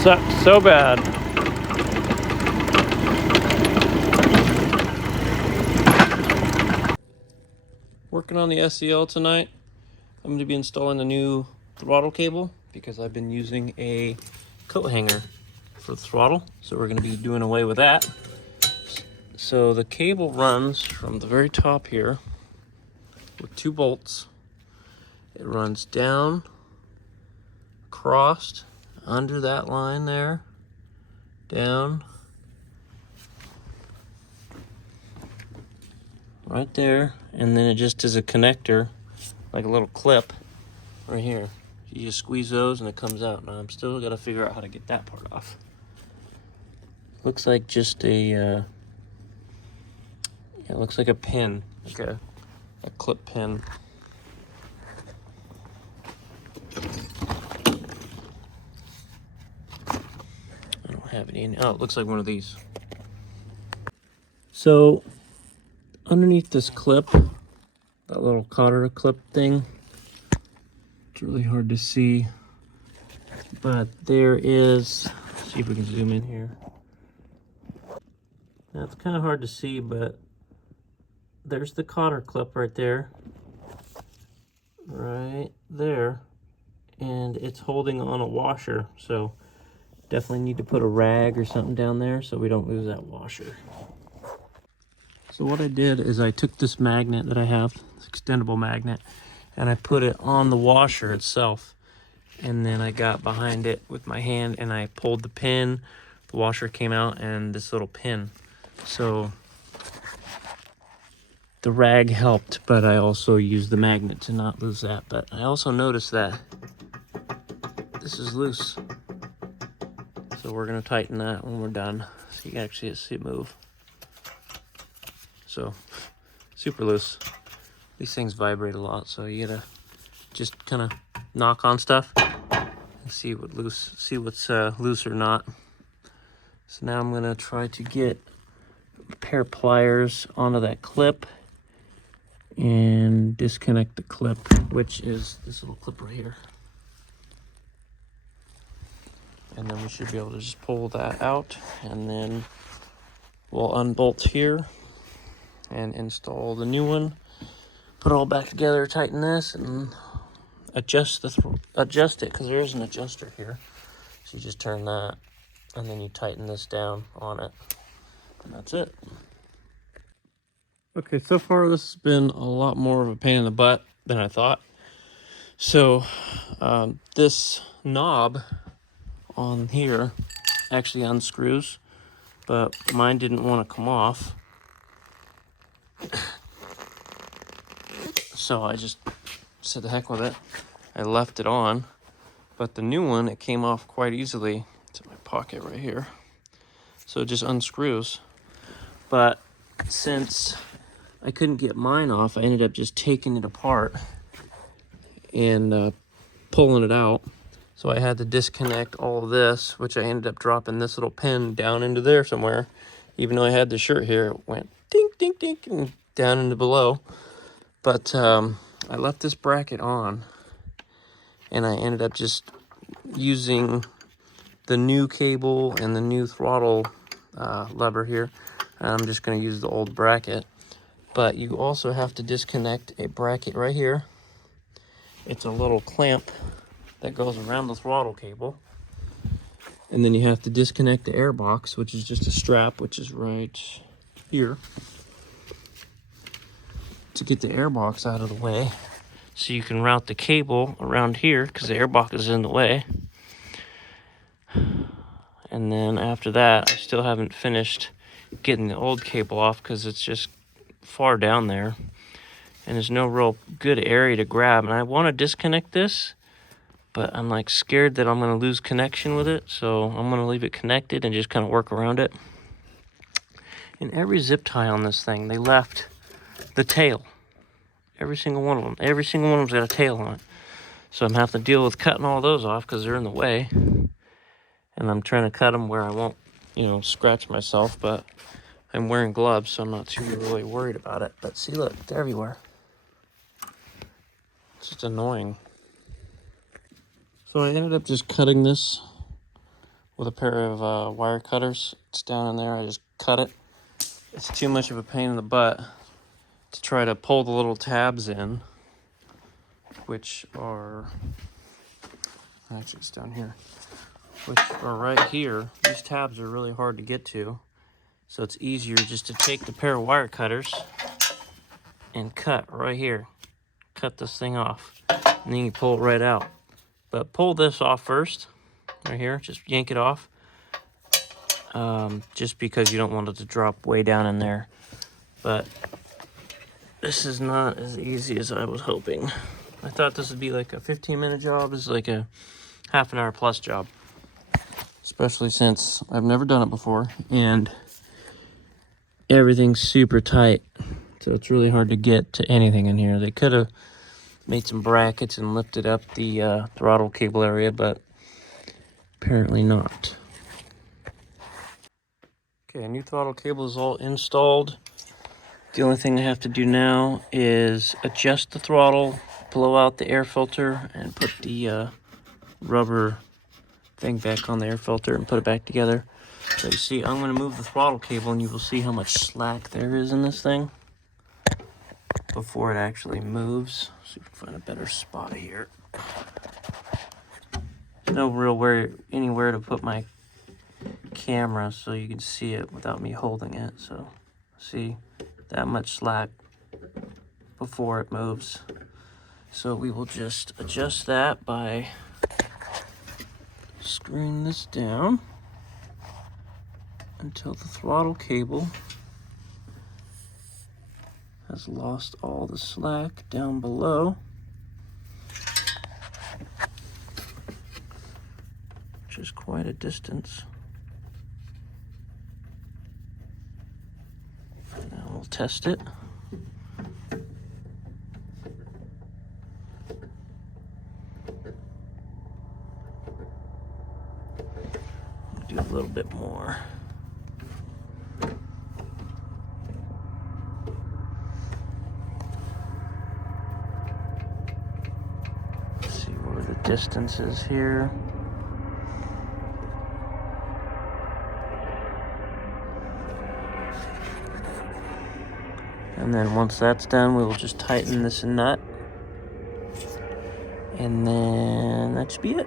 sucked so bad. Working on the SEL tonight. I'm going to be installing a new throttle cable because I've been using a coat hanger for the throttle. So we're going to be doing away with that. So the cable runs from the very top here with 2 bolts. It runs down, across, under that line there, down, right there, and then it just is a connector, like a little clip right here. You just squeeze those and it comes out. Now I'm still got to figure out how to get that part off. Looks like just a, yeah, it looks like a pin, like a clip pin. I don't have any. Oh, it looks like one of these. So underneath this clip, that little cotter clip thing, it's really hard to see, but there is, let's see if we can zoom in here. Now it's kind of hard to see, but there's the cotter clip right there, and it's holding on a washer, so definitely need to put a rag or something down there so we don't lose that washer. So what I did is I took this magnet that I have, this extendable magnet, and I put it on the washer itself, and then I got behind it with my hand and I pulled the pin, the washer came out, and this little pin. So the rag helped, but I also used the magnet to not lose that. But I also noticed that this is loose, so we're gonna tighten that when we're done so you can actually see it move. So super loose. These things vibrate a lot, so you gotta just kind of knock on stuff and see what's loose or not. So now I'm gonna try to get a pair of pliers onto that clip and disconnect the clip, which is this little clip right here. And then we should be able to just pull that out, and then we'll unbolt here and install the new one, put it all back together, tighten this, and adjust it, because there is an adjuster here. So you just turn that, and then you tighten this down on it, and that's it. Okay, so far this has been a lot more of a pain in the butt than I thought. So this knob on here actually unscrews, but mine didn't want to come off. So I just said the heck with it. I left it on, but the new one, it came off quite easily. It's in my pocket right here. So it just unscrews. But since I couldn't get mine off, I ended up just taking it apart and pulling it out. So I had to disconnect all of this, which I ended up dropping this little pin down into there somewhere. Even though I had the shirt here, it went dink, dink, dink, and down into below. But I left this bracket on, and I ended up just using the new cable and the new throttle lever here. I'm just going to use the old bracket. But you also have to disconnect a bracket right here. It's a little clamp that goes around the throttle cable. And then you have to disconnect the air box, which is just a strap, which is right here, to get the air box out of the way. So you can route the cable around here because the air box is in the way. And then after that, I still haven't finished getting the old cable off because it's just far down there and there's no real good area to grab. And I want to disconnect this, but I'm like scared that I'm going to lose connection with it. So I'm going to leave it connected and just kind of work around it. And every zip tie on this thing, they left the tail. Every single one of them. Every single one of them's got a tail on it. So I'm having to deal with cutting all those off because they're in the way. And I'm trying to cut them where I won't, scratch myself. But I'm wearing gloves, so I'm not too really worried about it. But see, look, they're everywhere. It's just annoying. So I ended up just cutting this with a pair of wire cutters. It's down in there. I just cut it. It's too much of a pain in the butt to try to pull the little tabs in, which are, actually it's down here, which are right here. These tabs are really hard to get to, so it's easier just to take the pair of wire cutters and cut right here. Cut this thing off, and then you pull it right out. But pull this off first, right here, just yank it off, just because you don't want it to drop way down in there. But this is not as easy as I was hoping. I thought this would be like a 15-minute job. This is like a half an hour plus job. Especially since I've never done it before, and everything's super tight. So it's really hard to get to anything in here. They could have made some brackets and lifted up the throttle cable area, but apparently not. Okay, new throttle cable is all installed. The only thing I have to do now is adjust the throttle, blow out the air filter, and put the rubber thing back on the air filter and put it back together. So you see, I'm going to move the throttle cable and you will see how much slack there is in this thing before it actually moves. So you can find a better spot here. There's no real anywhere to put my camera so you can see it without me holding it. So see that much slack before it moves. So we will just adjust that by screwing this down until the throttle cable has lost all the slack down below, which is quite a distance. Now we'll test it. Do a little bit more. Let's see where the distance is here. And then once that's done, we will just tighten this nut. And then that should be it.